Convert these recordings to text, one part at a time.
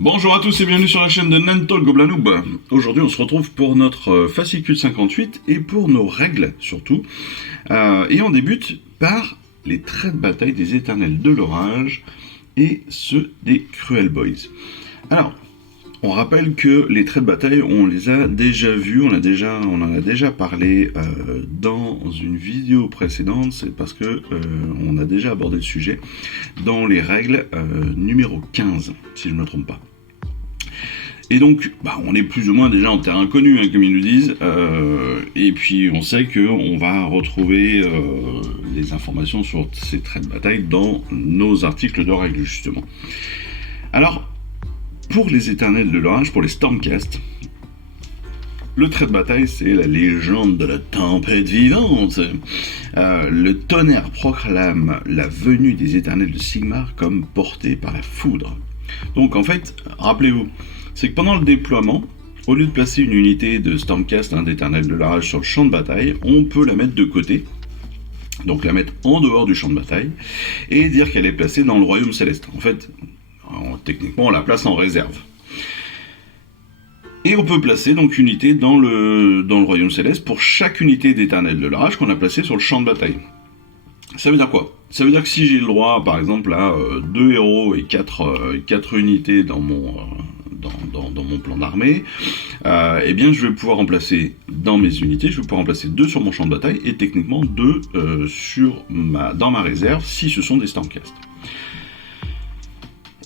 Bonjour à tous et bienvenue sur la chaîne de Nantol Goblanoub. Aujourd'hui on se retrouve pour notre fascicule 58 et pour nos règles surtout. Et on débute par les traits de bataille des éternels de l'orage et ceux des Cruel Boys. Alors, on rappelle que les traits de bataille, on les a déjà vus, on en a déjà parlé dans une vidéo précédente, c'est parce que on a déjà abordé le sujet dans les règles numéro 15, si je ne me trompe pas. Et donc, on est plus ou moins déjà en terrain connu, comme ils nous disent, et puis on sait qu'on va retrouver les informations sur ces traits de bataille dans nos articles de règles, justement. Alors, pour les éternels de l'orage, pour les Stormcast, le trait de bataille, c'est la légende de la tempête vivante. Le tonnerre proclame la venue des éternels de Sigmar comme portés par la foudre. Donc en fait, rappelez-vous, c'est que pendant le déploiement, au lieu de placer une unité de Stormcast, d'éternel de l'orage sur le champ de bataille, on peut la mettre de côté, donc la mettre en dehors du champ de bataille, et dire qu'elle est placée dans le royaume céleste. En fait, techniquement, on la place en réserve. Et on peut placer donc une unité dans le royaume céleste pour chaque unité d'éternel de l'orage qu'on a placée sur le champ de bataille. Ça veut dire quoi? Ça veut dire que si j'ai le droit, par exemple, à 2 héros et 4 unités dans mon plan d'armée, eh bien je vais pouvoir en placer dans mes unités, je vais pouvoir en placer 2 sur mon champ de bataille et techniquement 2 dans ma réserve si ce sont des Stormcast.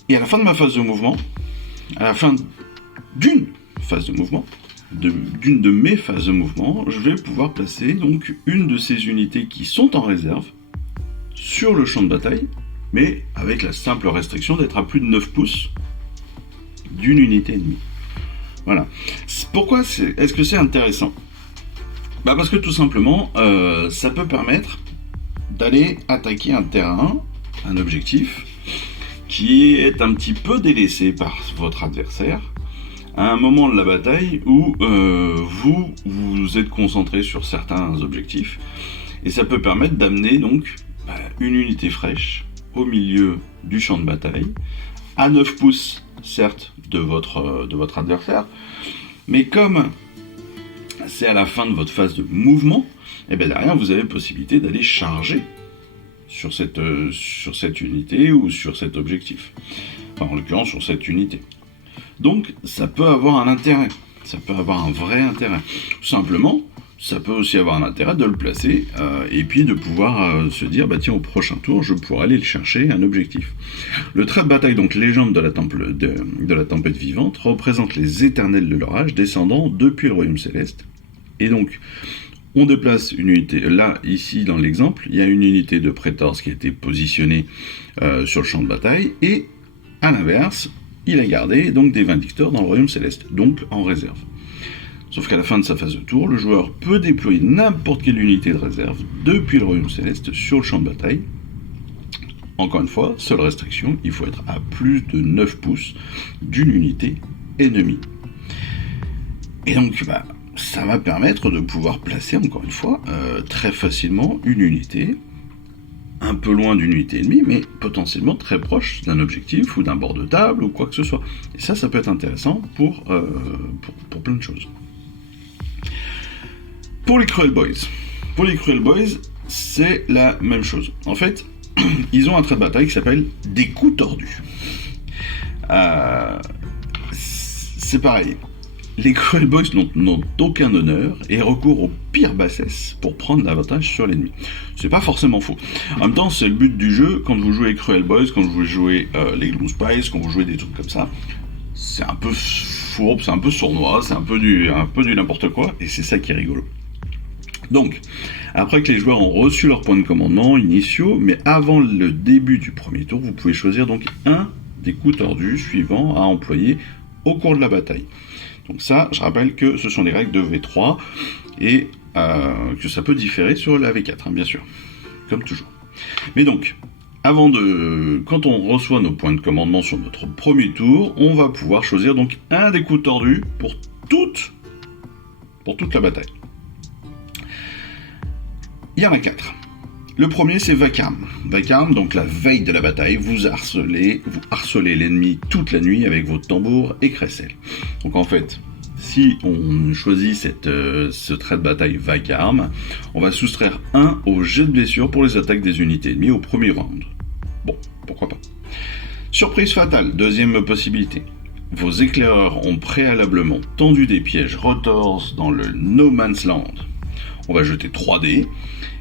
Et à la fin de ma phase de mouvement, à la fin d'une phase de mouvement, d'une de mes phases de mouvement, je vais pouvoir placer donc une de ces unités qui sont en réserve sur le champ de bataille, mais avec la simple restriction d'être à plus de 9 pouces d'une unité ennemie. Voilà. Pourquoi est-ce que c'est intéressant? Parce que tout simplement, ça peut permettre d'aller attaquer un terrain, un objectif, qui est un petit peu délaissé par votre adversaire, à un moment de la bataille où vous êtes concentré sur certains objectifs, et ça peut permettre d'amener donc une unité fraîche au milieu du champ de bataille, à 9 pouces, certes, de votre adversaire, mais comme c'est à la fin de votre phase de mouvement, et derrière vous avez la possibilité d'aller charger sur cette unité ou sur cet objectif. Enfin, en l'occurrence, sur cette unité. Donc, ça peut avoir un intérêt. Ça peut avoir un vrai intérêt. Tout simplement, ça peut aussi avoir un intérêt de le placer et puis de pouvoir se dire, tiens, au prochain tour, je pourrai aller le chercher, un objectif. Le trait de bataille, donc légende de la tempête vivante, représente les éternels de l'orage descendant depuis le royaume céleste. Et donc, on déplace une unité, là, ici, dans l'exemple, il y a une unité de Praetors qui a été positionnée sur le champ de bataille, et à l'inverse, il a gardé donc des Vindictors dans le royaume céleste, donc en réserve. Sauf qu'à la fin de sa phase de tour, le joueur peut déployer n'importe quelle unité de réserve depuis le royaume céleste sur le champ de bataille. Encore une fois, seule restriction, il faut être à plus de 9 pouces d'une unité ennemie. Et donc, ça va permettre de pouvoir placer, encore une fois, très facilement une unité, un peu loin d'une unité ennemie, mais potentiellement très proche d'un objectif ou d'un bord de table ou quoi que ce soit. Et ça peut être intéressant pour plein de choses. Pour les Cruel Boys, c'est la même chose. En fait, ils ont un trait de bataille qui s'appelle des coups tordus. C'est pareil. Les Cruel Boys n'ont aucun honneur et recourent aux pires bassesses pour prendre l'avantage sur l'ennemi. C'est pas forcément faux. En même temps, c'est le but du jeu. Quand vous jouez Cruel Boys, quand vous jouez les Gloom Spies, quand vous jouez des trucs comme ça, c'est un peu fourbe, c'est un peu sournois, c'est un peu du n'importe quoi, et c'est ça qui est rigolo. Donc, après que les joueurs ont reçu leurs points de commandement initiaux, mais avant le début du premier tour, vous pouvez choisir donc un des coups tordus suivants à employer au cours de la bataille. Donc ça, je rappelle que ce sont les règles de V3 et que ça peut différer sur la V4, bien sûr, comme toujours. Mais donc, quand on reçoit nos points de commandement sur notre premier tour, on va pouvoir choisir donc un des coups tordus pour toute la bataille. Il y en a 4. Le premier, c'est Vacarme. Vacarme, donc la veille de la bataille, vous harcelez l'ennemi toute la nuit avec vos tambours et crécelles. Donc en fait, si on choisit ce trait de bataille Vacarme, on va soustraire 1 au jet de blessure pour les attaques des unités ennemies au premier round. Bon, pourquoi pas. Surprise fatale, deuxième possibilité. Vos éclaireurs ont préalablement tendu des pièges retors dans le No Man's Land. On va jeter 3 dés,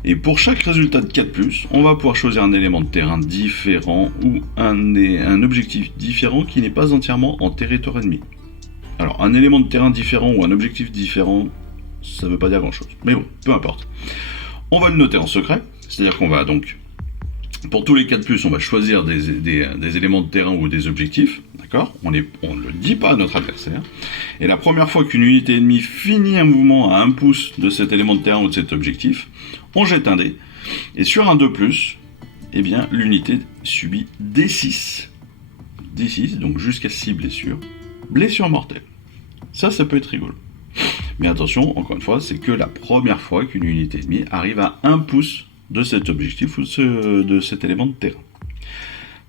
et pour chaque résultat de 4+, on va pouvoir choisir un élément de terrain différent ou un objectif différent qui n'est pas entièrement en territoire ennemi. Alors, un élément de terrain différent ou un objectif différent, ça veut pas dire grand chose. Mais bon, peu importe. On va le noter en secret, c'est-à-dire qu'on va donc, pour tous les 4+, on va choisir des éléments de terrain ou des objectifs, d'accord ? On ne le dit pas à notre adversaire. Et la première fois qu'une unité ennemie finit un mouvement à 1 pouce de cet élément de terrain ou de cet objectif, on jette un dé. Et sur un 2+, eh bien, l'unité subit D6. D6, donc jusqu'à 6 blessures. Blessures mortelles. Ça peut être rigolo. Mais attention, encore une fois, c'est que la première fois qu'une unité ennemie arrive à 1 pouce de cet objectif ou de cet élément de terrain.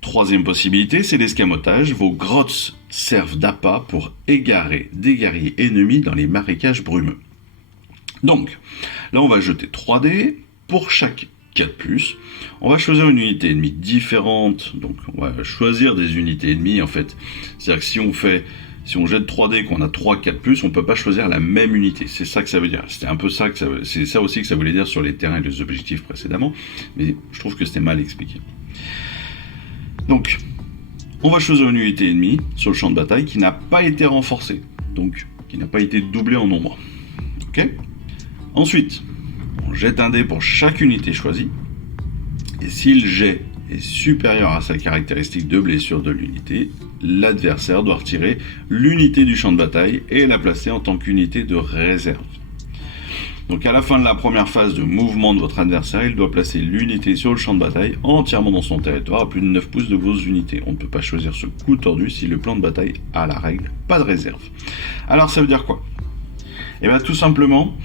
Troisième possibilité, c'est l'escamotage. Vos grottes servent d'appât pour égarer des guerriers ennemis dans les marécages brumeux. Donc, là on va jeter 3 dés. Pour chaque 4+, on va choisir une unité ennemie différente. Donc on va choisir des unités ennemies en fait. C'est-à-dire que si on jette 3 dés, qu'on a 3, 4+, on ne peut pas choisir la même unité. C'est ça que ça veut dire. C'était un peu ça c'est ça aussi que ça voulait dire sur les terrains et les objectifs précédemment. Mais je trouve que c'était mal expliqué. Donc, on va choisir une unité ennemie sur le champ de bataille qui n'a pas été renforcée. Donc, qui n'a pas été doublée en nombre. Ok ? Ensuite, on jette un dé pour chaque unité choisie. Et si le jet est supérieur à sa caractéristique de blessure de l'unité, l'adversaire doit retirer l'unité du champ de bataille et la placer en tant qu'unité de réserve. Donc à la fin de la première phase de mouvement de votre adversaire, il doit placer l'unité sur le champ de bataille entièrement dans son territoire à plus de 9 pouces de vos unités. On ne peut pas choisir ce coup tordu si le plan de bataille a la règle pas de réserve. Alors ça veut dire quoi ? Eh bien tout simplement,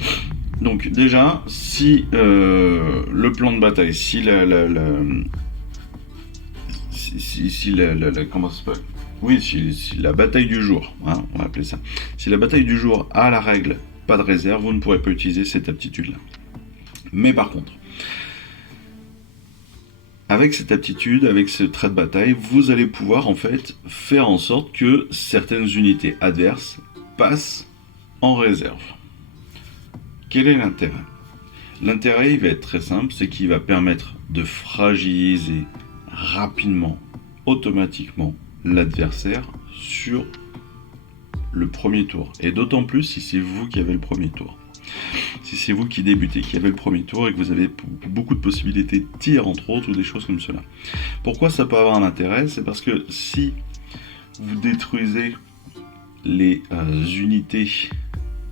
donc déjà, si le plan de bataille, si la bataille du jour, hein, on va appeler ça, si la bataille du jour a la règle pas de réserve, vous ne pourrez pas utiliser cette aptitude-là. Mais par contre, avec cette aptitude, avec ce trait de bataille, vous allez pouvoir en fait faire en sorte que certaines unités adverses passent en réserve. Quel est l'intérêt ? L'intérêt, il va être très simple, c'est qu'il va permettre de fragiliser rapidement, automatiquement, l'adversaire sur le premier tour. Et d'autant plus si c'est vous qui avez le premier tour. Si c'est vous qui débutez, qui avez le premier tour et que vous avez beaucoup de possibilités de tir, entre autres, ou des choses comme cela. Pourquoi ça peut avoir un intérêt ? C'est parce que si vous détruisez les unités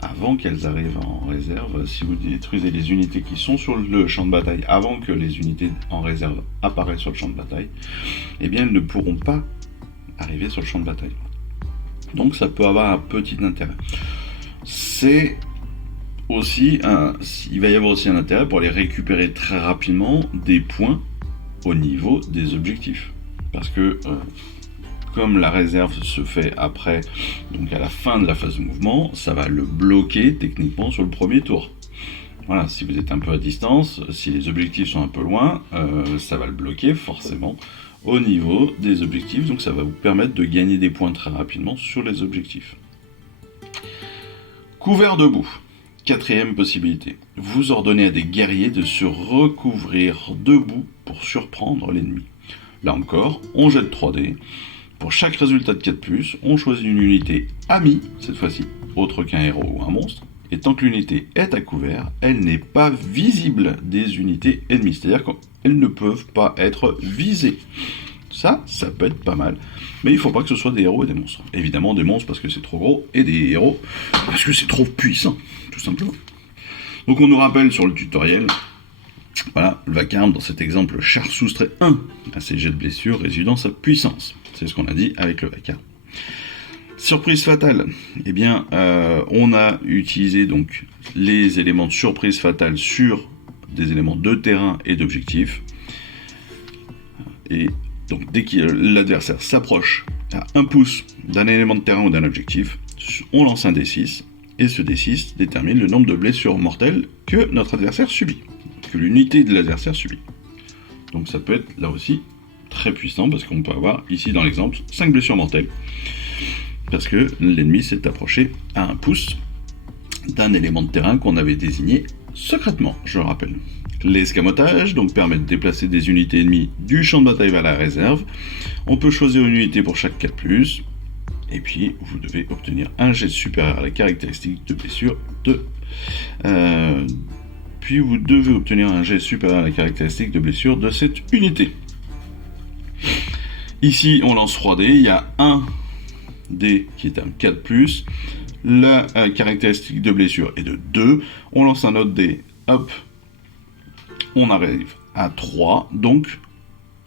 avant qu'elles arrivent en réserve, si vous détruisez les unités qui sont sur le champ de bataille avant que les unités en réserve apparaissent sur le champ de bataille, eh bien elles ne pourront pas arriver sur le champ de bataille. Donc ça peut avoir un petit intérêt. C'est aussi il va y avoir aussi un intérêt pour aller récupérer très rapidement des points au niveau des objectifs. Parce que comme la réserve se fait après, donc à la fin de la phase de mouvement, ça va le bloquer techniquement sur le premier tour. Voilà, si vous êtes un peu à distance, si les objectifs sont un peu loin, ça va le bloquer forcément au niveau des objectifs, donc ça va vous permettre de gagner des points très rapidement sur les objectifs. Couvert debout. Quatrième possibilité. Vous ordonnez à des guerriers de se recouvrir debout pour surprendre l'ennemi. Là encore, on jette 3 dés. Pour chaque résultat de 4+, on choisit une unité amie, cette fois-ci, autre qu'un héros ou un monstre, et tant que l'unité est à couvert, elle n'est pas visible des unités ennemies, c'est-à-dire qu'elles ne peuvent pas être visées. Ça peut être pas mal, mais il ne faut pas que ce soit des héros et des monstres. Évidemment des monstres parce que c'est trop gros, et des héros parce que c'est trop puissant, tout simplement. Donc on nous rappelle sur le tutoriel, voilà, le vacarme, dans cet exemple, char soustrait 1 à ses jets de blessure résidant sa puissance. C'est ce qu'on a dit avec le vacarme. Surprise fatale. Eh bien, on a utilisé donc les éléments de surprise fatale sur des éléments de terrain et d'objectif. Et donc dès que l'adversaire s'approche à 1 pouce d'un élément de terrain ou d'un objectif, on lance un D6, et ce D6 détermine le nombre de blessures mortelles que notre adversaire subit, que l'unité de l'adversaire subit. Donc ça peut être là aussi très puissant, parce qu'on peut avoir ici dans l'exemple 5 blessures mortelles, parce que l'ennemi s'est approché à 1 pouce d'un élément de terrain qu'on avait désigné secrètement, je le rappelle. L'escamotage donc permet de déplacer des unités ennemies du champ de bataille vers la réserve. On peut choisir une unité pour chaque 4+, et puis vous devez obtenir un jet supérieur à la caractéristique de blessure de... puis vous devez obtenir un jet supérieur à la caractéristique de blessure de cette unité. Ici on lance 3 dés, il y a un dé qui est un 4+, la caractéristique de blessure est de 2, on lance un autre dé, hop, on arrive à 3, donc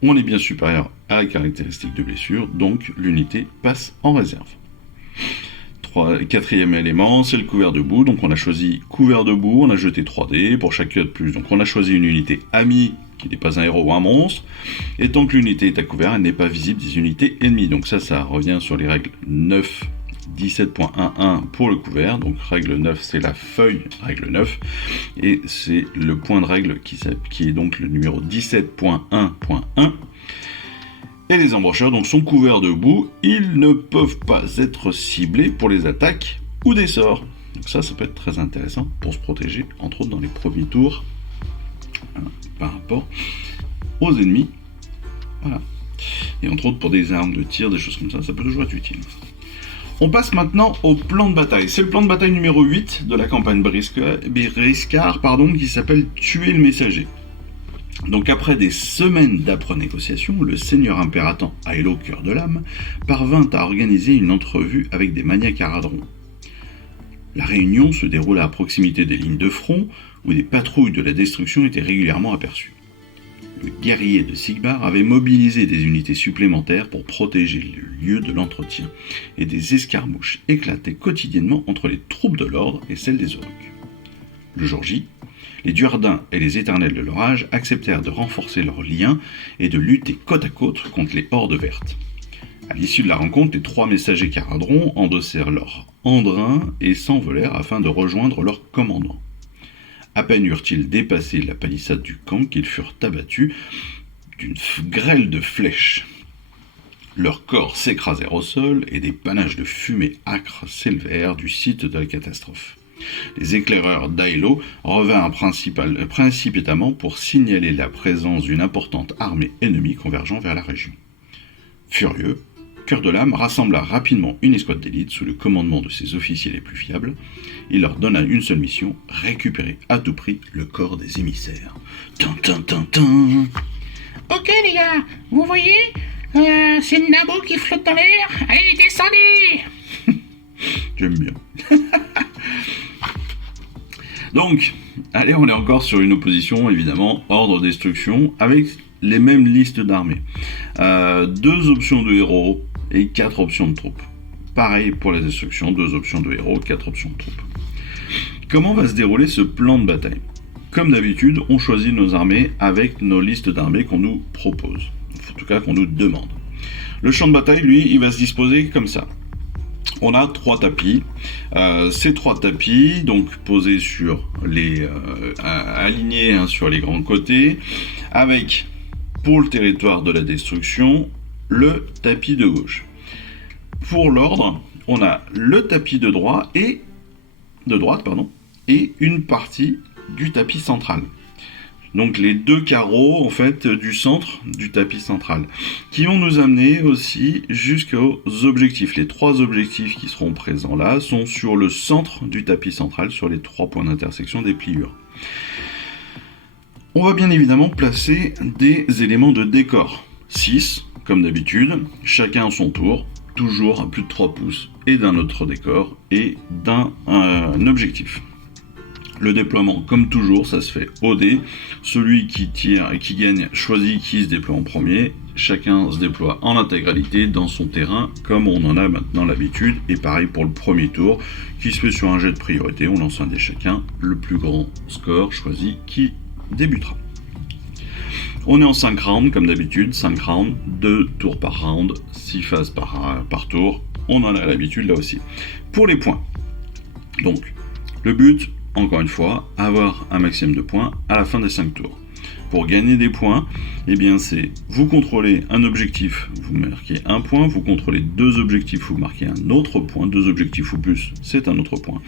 on est bien supérieur à la caractéristique de blessure, donc l'unité passe en réserve. Quatrième élément, c'est le couvert de boue, donc on a choisi couvert de boue, on a jeté 3 dés pour chaque plus, donc on a choisi une unité amie qui n'est pas un héros ou un monstre, et tant que l'unité est à couvert, elle n'est pas visible des unités ennemies, donc ça revient sur les règles 9, 17.11 pour le couvert, donc règle 9 c'est la feuille règle 9, et c'est le point de règle qui est donc le numéro 17.1.1. Et les embrancheurs donc sont couverts de boue, ils ne peuvent pas être ciblés pour les attaques ou des sorts. Donc ça peut être très intéressant pour se protéger, entre autres dans les premiers tours, par rapport aux ennemis. Voilà. Et entre autres pour des armes de tir, des choses comme ça peut toujours être utile. On passe maintenant au plan de bataille. C'est le plan de bataille numéro 8 de la campagne Briscard, qui s'appelle Tuer le messager. Donc après des semaines d'âpres négociations, le seigneur impératant Aelo Cœur de l'âme parvint à organiser une entrevue avec des maniaques à Radron. La réunion se déroula à proximité des lignes de front, où des patrouilles de la destruction étaient régulièrement aperçues. Le guerrier de Sigbar avait mobilisé des unités supplémentaires pour protéger le lieu de l'entretien, et des escarmouches éclataient quotidiennement entre les troupes de l'ordre et celles des Aurochs. Le jour J, les Duardins et les Éternels de l'Orage acceptèrent de renforcer leurs liens et de lutter côte à côte contre les Hordes vertes. À l'issue de la rencontre, les 3 messagers Caradron endossèrent leur andrin et s'envolèrent afin de rejoindre leur commandant. À peine eurent-ils dépassé la palissade du camp qu'ils furent abattus d'une grêle de flèches. Leurs corps s'écrasèrent au sol et des panaches de fumée âcre s'élevèrent du site de la catastrophe. Les éclaireurs d'Aelo revinrent précipitamment pour signaler la présence d'une importante armée ennemie convergeant vers la région. Furieux, Cœur de l'âme rassembla rapidement une escouade d'élite sous le commandement de ses officiers les plus fiables. Il leur donna une seule mission, récupérer à tout prix le corps des émissaires. Ok les gars, vous voyez, c'est Nabo qui flotte dans l'air. Allez, descendez. J'aime bien. Donc, allez, on est encore sur une opposition, évidemment, ordre-destruction, avec les mêmes listes d'armées. 2 options de héros et 4 options de troupes. Pareil pour la destruction, 2 options de héros, 4 options de troupes. Comment va se dérouler ce plan de bataille ? Comme d'habitude, on choisit nos armées avec nos listes d'armées qu'on nous propose, en tout cas qu'on nous demande. Le champ de bataille, lui, il va se disposer comme ça. On a 3 tapis. Ces 3 tapis, donc posés sur les alignés sur les grands côtés, avec pour le territoire de la destruction le tapis de gauche. Pour l'ordre, on a le tapis de droite et une partie du tapis central. Donc les 2 carreaux en fait du centre du tapis central, qui vont nous amener aussi jusqu'aux objectifs. Les 3 objectifs qui seront présents là sont sur le centre du tapis central, sur les 3 points d'intersection des pliures. On va bien évidemment placer des éléments de décor. 6, comme d'habitude, chacun à son tour, toujours à plus de 3 pouces, et d'un autre décor et d'un objectif. Le déploiement, comme toujours, ça se fait au dé. Celui qui tire et qui gagne choisit qui se déploie en premier. Chacun se déploie en intégralité dans son terrain, comme on en a maintenant l'habitude. Et pareil pour le premier tour, qui se fait sur un jet de priorité. On lance un dé chacun. Le plus grand score choisit qui débutera. On est en 5 rounds comme d'habitude, 5 rounds, 2 tours par round, 6 phases par tour, on en a l'habitude là aussi. Pour les points, donc le but, encore une fois, avoir un maximum de points à la fin des 5 tours. Pour gagner des points, eh bien c'est vous contrôlez un objectif, vous marquez un point, vous contrôlez 2 objectifs, vous marquez un autre point, 2 objectifs ou plus, c'est un autre point.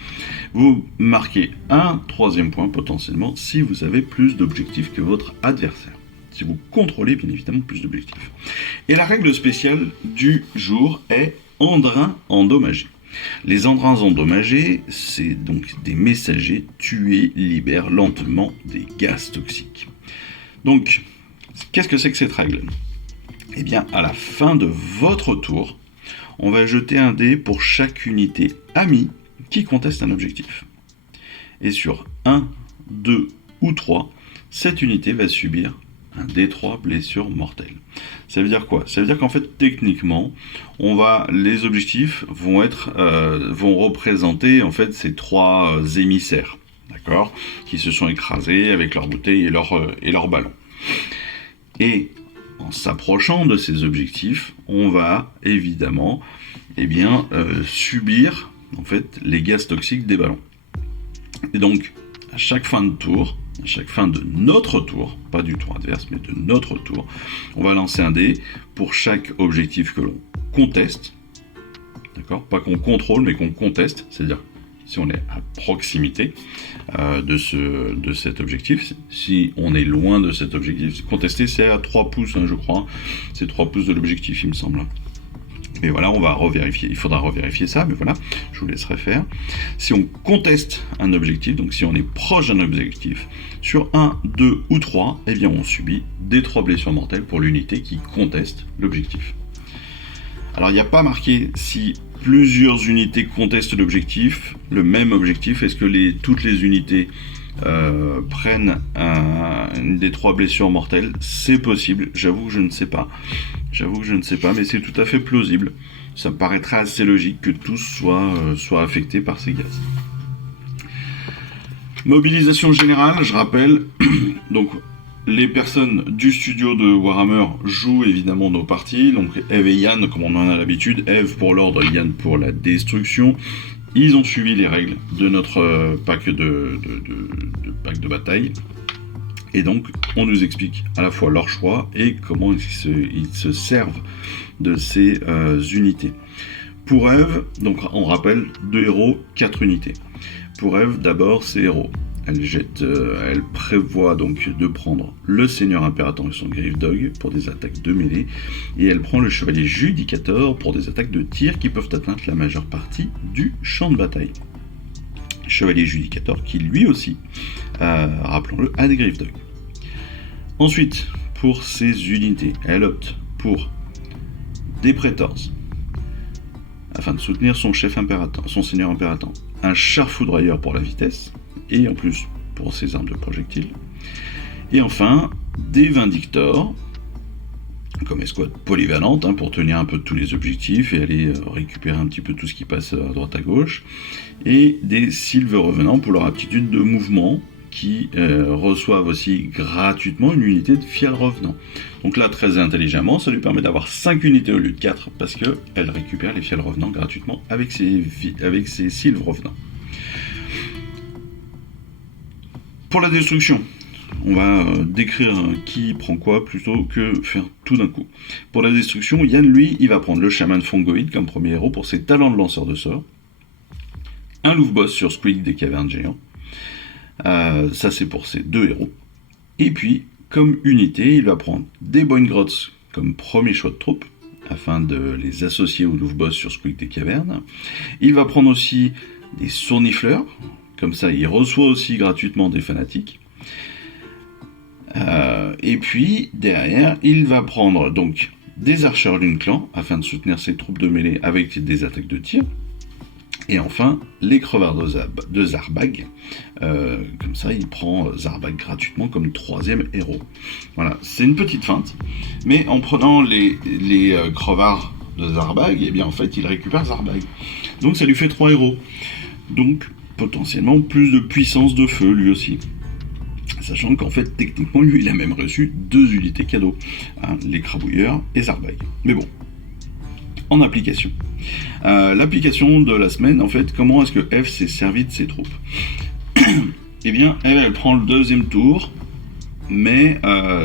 Vous marquez un 3e point potentiellement si vous avez plus d'objectifs que votre adversaire. Si vous contrôlez bien évidemment plus d'objectifs. Et la règle spéciale du jour est Endrin endommagé. Les endrins endommagés, c'est donc des messagers tués libèrent lentement des gaz toxiques. Donc, qu'est-ce que c'est que cette règle ? Eh bien, à la fin de votre tour, on va jeter un dé pour chaque unité amie qui conteste un objectif. Et sur 1, 2 ou 3, cette unité va subir un D3 blessure mortelle. Ça veut dire quoi ? Ça veut dire qu'en fait, techniquement, les objectifs vont représenter en fait ces 3 émissaires, d'accord, qui se sont écrasés avec leurs bouteilles et leurs ballons. Et en s'approchant de ces objectifs, on va évidemment, subir en fait les gaz toxiques des ballons. Et donc, à chaque fin de tour, à chaque fin de notre tour, pas du tour adverse, mais de notre tour, on va lancer un dé pour chaque objectif que l'on conteste. D'accord ? Pas qu'on contrôle, mais qu'on conteste, c'est-à-dire si on est à proximité de cet objectif, si on est loin de cet objectif. Contester, c'est à 3 pouces, je crois. C'est 3 pouces de l'objectif, il me semble. Mais voilà, on va revérifier. Il faudra revérifier ça, mais voilà, je vous laisserai faire. Si on conteste un objectif, donc si on est proche d'un objectif, sur 1, 2 ou 3, eh bien on subit des 3 blessures mortelles pour l'unité qui conteste l'objectif. Alors il n'y a pas marqué si plusieurs unités contestent l'objectif, le même objectif. Est-ce que toutes les unités prennent une des 3 blessures mortelles ? C'est possible, j'avoue que je ne sais pas. Mais c'est tout à fait plausible. Ça me paraîtrait assez logique que tous soient affectés par ces gaz. Mobilisation générale, je rappelle, donc les personnes du studio de Warhammer jouent évidemment nos parties, donc Eve et Yann comme on en a l'habitude, Eve pour l'ordre, Yann pour la destruction. Ils ont suivi les règles de notre pack de bataille. Et donc, on nous explique à la fois leur choix et comment ils se servent de ces unités. Pour Eve, donc on rappelle 2 héros, 4 unités. Pour Eve, d'abord, c'est héros. Elle prévoit donc de prendre le Seigneur Impérator et son Grave Dog pour des attaques de mêlée, et elle prend le Chevalier Judicator pour des attaques de tir qui peuvent atteindre la majeure partie du champ de bataille. Chevalier Judicator qui lui aussi, rappelons-le, a des Grave Dog. Ensuite, pour ses unités, elle opte pour des Praetors, afin de soutenir son chef impérator, son Seigneur Impérator, un char foudroyeur pour la vitesse, et en plus pour ses armes de projectiles, et enfin des Vindictors, comme escouade polyvalente, pour tenir un peu tous les objectifs et aller récupérer un petit peu tout ce qui passe à droite à gauche, et des Silver Revenants pour leur aptitude de mouvement, qui reçoivent aussi gratuitement une unité de Fiel Revenant. Donc là, très intelligemment, ça lui permet d'avoir 5 unités au lieu de 4, parce qu'elle récupère les Fiel Revenants gratuitement avec ses Silver Revenants. Pour la destruction, on va décrire qui prend quoi plutôt que faire tout d'un coup. Pour la destruction, Yann, lui, il va prendre le chaman Fongoïde comme premier héros pour ses talents de lanceur de sorts, un Louvre Boss sur Squeak des Cavernes Géants, ça c'est pour ses 2 héros, et puis comme unité, il va prendre des Boingrots comme premier choix de troupe, afin de les associer au Louvre Boss sur Squeak des Cavernes. Il va prendre aussi des Sournifleurs, comme ça il reçoit aussi gratuitement des fanatiques. Et puis derrière, il va prendre donc des archers Lune Clan afin de soutenir ses troupes de mêlée avec des attaques de tir. Et enfin, les crevards de Zarbag. Comme ça, il prend Zarbag gratuitement comme 3e héros. Voilà, c'est une petite feinte. Mais en prenant les crevards de Zarbag, eh bien en fait, il récupère Zarbag. Donc ça lui fait 3 héros. Donc potentiellement plus de puissance de feu lui aussi. Sachant qu'en fait, techniquement, lui, il a même reçu 2 unités cadeaux, hein, les Crabouilleurs et Zarbag. Mais bon, en application. L'application de la semaine, en fait, comment est-ce que Eve s'est servi de ses troupes? Eh bien, elle prend le 2e tour, mais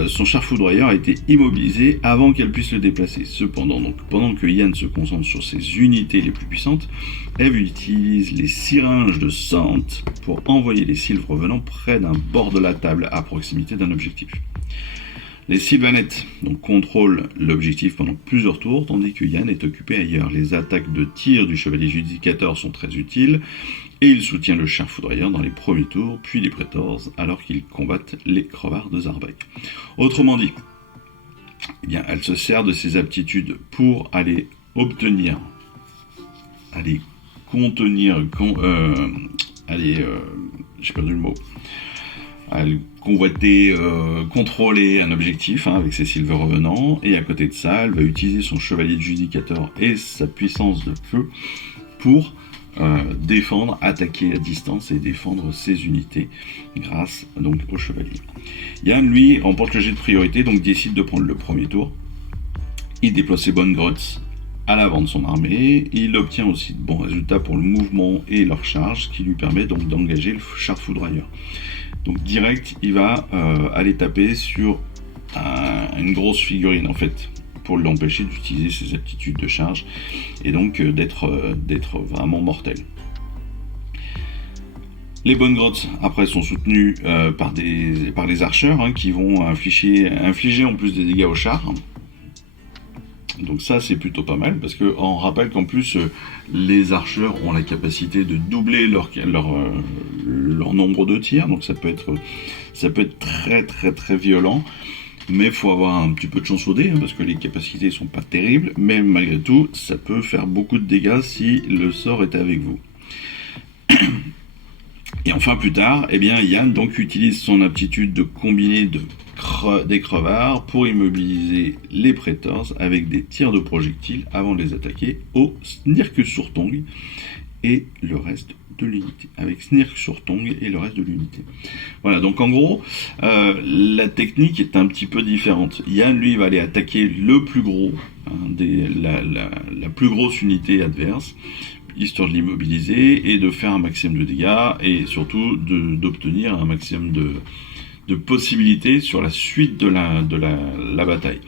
son char foudroyeur a été immobilisé avant qu'elle puisse le déplacer. Cependant, donc, pendant que Yann se concentre sur ses unités les plus puissantes, Eve utilise les syringes de Sant pour envoyer les sylves revenant près d'un bord de la table à proximité d'un objectif. Les Sylvanettes donc, contrôlent l'objectif pendant plusieurs tours, tandis que Yann est occupé ailleurs. Les attaques de tir du chevalier judicateur sont très utiles, et il soutient le char foudroyeur dans les premiers tours, puis les prétors, alors qu'ils combattent les crevards de Zarbag. Autrement dit, eh bien, elle se sert de ses aptitudes pour aller obtenir, aller contenir, j'ai perdu le mot, elle convoiter, contrôler un objectif hein, avec ses sylves revenants, et à côté de ça, elle va utiliser son chevalier de judicateur et sa puissance de feu pour défendre, attaquer à distance et défendre ses unités grâce donc au chevalier. Yann, lui, remporte le jet de priorité, donc décide de prendre le premier tour. Il déploie ses bonnes grottes à l'avant de son armée. Il obtient aussi de bons résultats pour le mouvement et leur charge, ce qui lui permet donc d'engager le char foudroyeur. Donc direct, il va aller taper sur une grosse figurine en fait, pour l'empêcher d'utiliser ses aptitudes de charge et donc d'être vraiment mortel. Les bonnes grottes après sont soutenues par les archers hein, qui vont infliger en plus des dégâts au char. Donc ça c'est plutôt pas mal parce qu'on rappelle qu'en plus les archers ont la capacité de doubler leur nombre de tirs, donc ça peut être très très très violent. Mais il faut avoir un petit peu de chance au dé, hein, parce que les capacités sont pas terribles, mais malgré tout, ça peut faire beaucoup de dégâts si le sort est avec vous. Et enfin plus tard, eh bien, Yann donc utilise son aptitude de combiner des crevards pour immobiliser les prétors avec des tirs de projectiles avant de les attaquer au Snirk-sur-Tongue et le reste de l'unité. Avec Snirk-sur-Tongue et le reste de l'unité. Voilà, donc en gros, la technique est un petit peu différente. Yann, lui, va aller attaquer le plus gros, hein, la plus grosse unité adverse, histoire de l'immobiliser et de faire un maximum de dégâts et surtout d'obtenir un maximum de possibilités sur la suite de la bataille.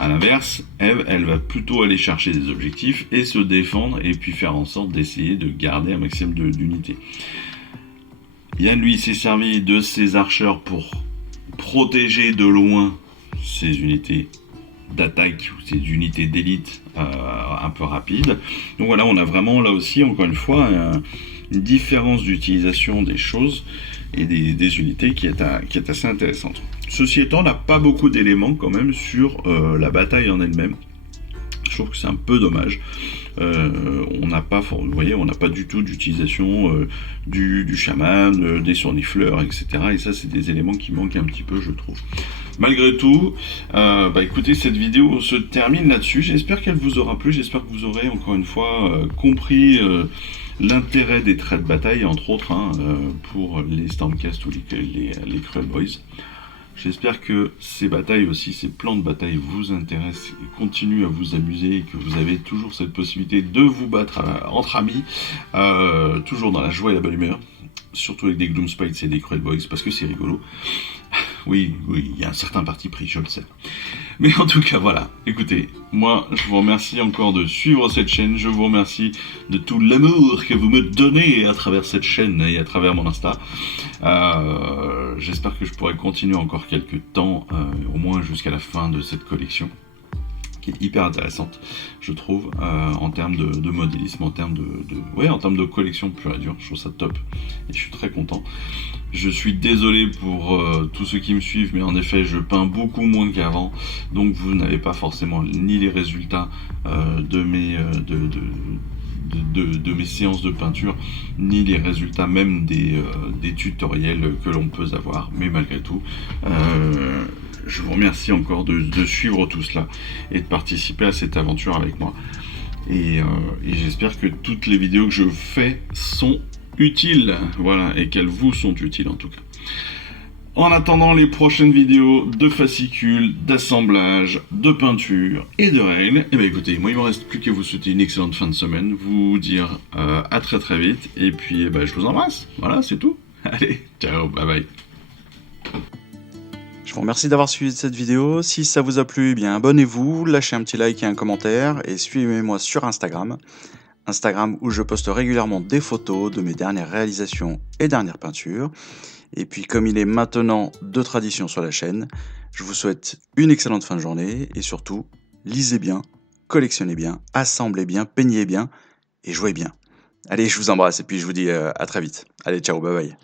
A l'inverse, Eve, elle va plutôt aller chercher des objectifs et se défendre et puis faire en sorte d'essayer de garder un maximum d'unités. Yann, lui, s'est servi de ses archers pour protéger de loin ses unités d'attaque ou ses unités d'élite un peu rapides. Donc voilà, on a vraiment là aussi, encore une fois, une différence d'utilisation des choses et des unités qui est assez intéressante. Ceci étant, on n'a pas beaucoup d'éléments quand même sur la bataille en elle-même. Je trouve que c'est un peu dommage. On n'a pas, vous voyez, on n'a pas du tout d'utilisation du chaman, des surnifleurs, etc. Et ça, c'est des éléments qui manquent un petit peu, je trouve. Malgré tout, écoutez, cette vidéo se termine là-dessus. J'espère qu'elle vous aura plu. J'espère que vous aurez encore une fois compris l'intérêt des traits de bataille, entre autres, hein, pour les Stormcast ou les Cruel Boys. J'espère que ces batailles aussi, ces plans de bataille vous intéressent et continuent à vous amuser et que vous avez toujours cette possibilité de vous battre entre amis, toujours dans la joie et la bonne humeur, surtout avec des Gloomspites et des Cruel Boys, parce que c'est rigolo. Oui, il y a un certain parti pris, je le sais. Mais en tout cas, voilà. Écoutez, moi, je vous remercie encore de suivre cette chaîne. Je vous remercie de tout l'amour que vous me donnez à travers cette chaîne et à travers mon Insta. J'espère que je pourrai continuer encore quelques temps, au moins jusqu'à la fin de cette collection, qui est hyper intéressante, je trouve, en termes de modélisme, en termes en termes de collection pure et dure. Je trouve ça top et je suis très content. Je suis désolé pour tous ceux qui me suivent, mais en effet, je peins beaucoup moins qu'avant, donc vous n'avez pas forcément ni les résultats de mes séances de peinture, ni les résultats même des tutoriels que l'on peut avoir, mais malgré tout, je vous remercie encore de suivre tout cela et de participer à cette aventure avec moi. Et j'espère que toutes les vidéos que je fais sont utiles, voilà, et qu'elles vous sont utiles en tout cas. En attendant les prochaines vidéos de fascicules, d'assemblage, de peinture et de règles, eh bien écoutez, moi il me reste plus qu'à vous souhaiter une excellente fin de semaine, vous dire à très très vite, et puis je vous embrasse, voilà c'est tout. Allez, ciao, bye bye. Je vous remercie d'avoir suivi cette vidéo. Si ça vous a plu, eh bien abonnez-vous, lâchez un petit like et un commentaire, et suivez-moi sur Instagram où je poste régulièrement des photos de mes dernières réalisations et dernières peintures. Et puis comme il est maintenant de tradition sur la chaîne, je vous souhaite une excellente fin de journée et surtout, lisez bien, collectionnez bien, assemblez bien, peignez bien et jouez bien. Allez, je vous embrasse et puis je vous dis à très vite. Allez, ciao, bye bye.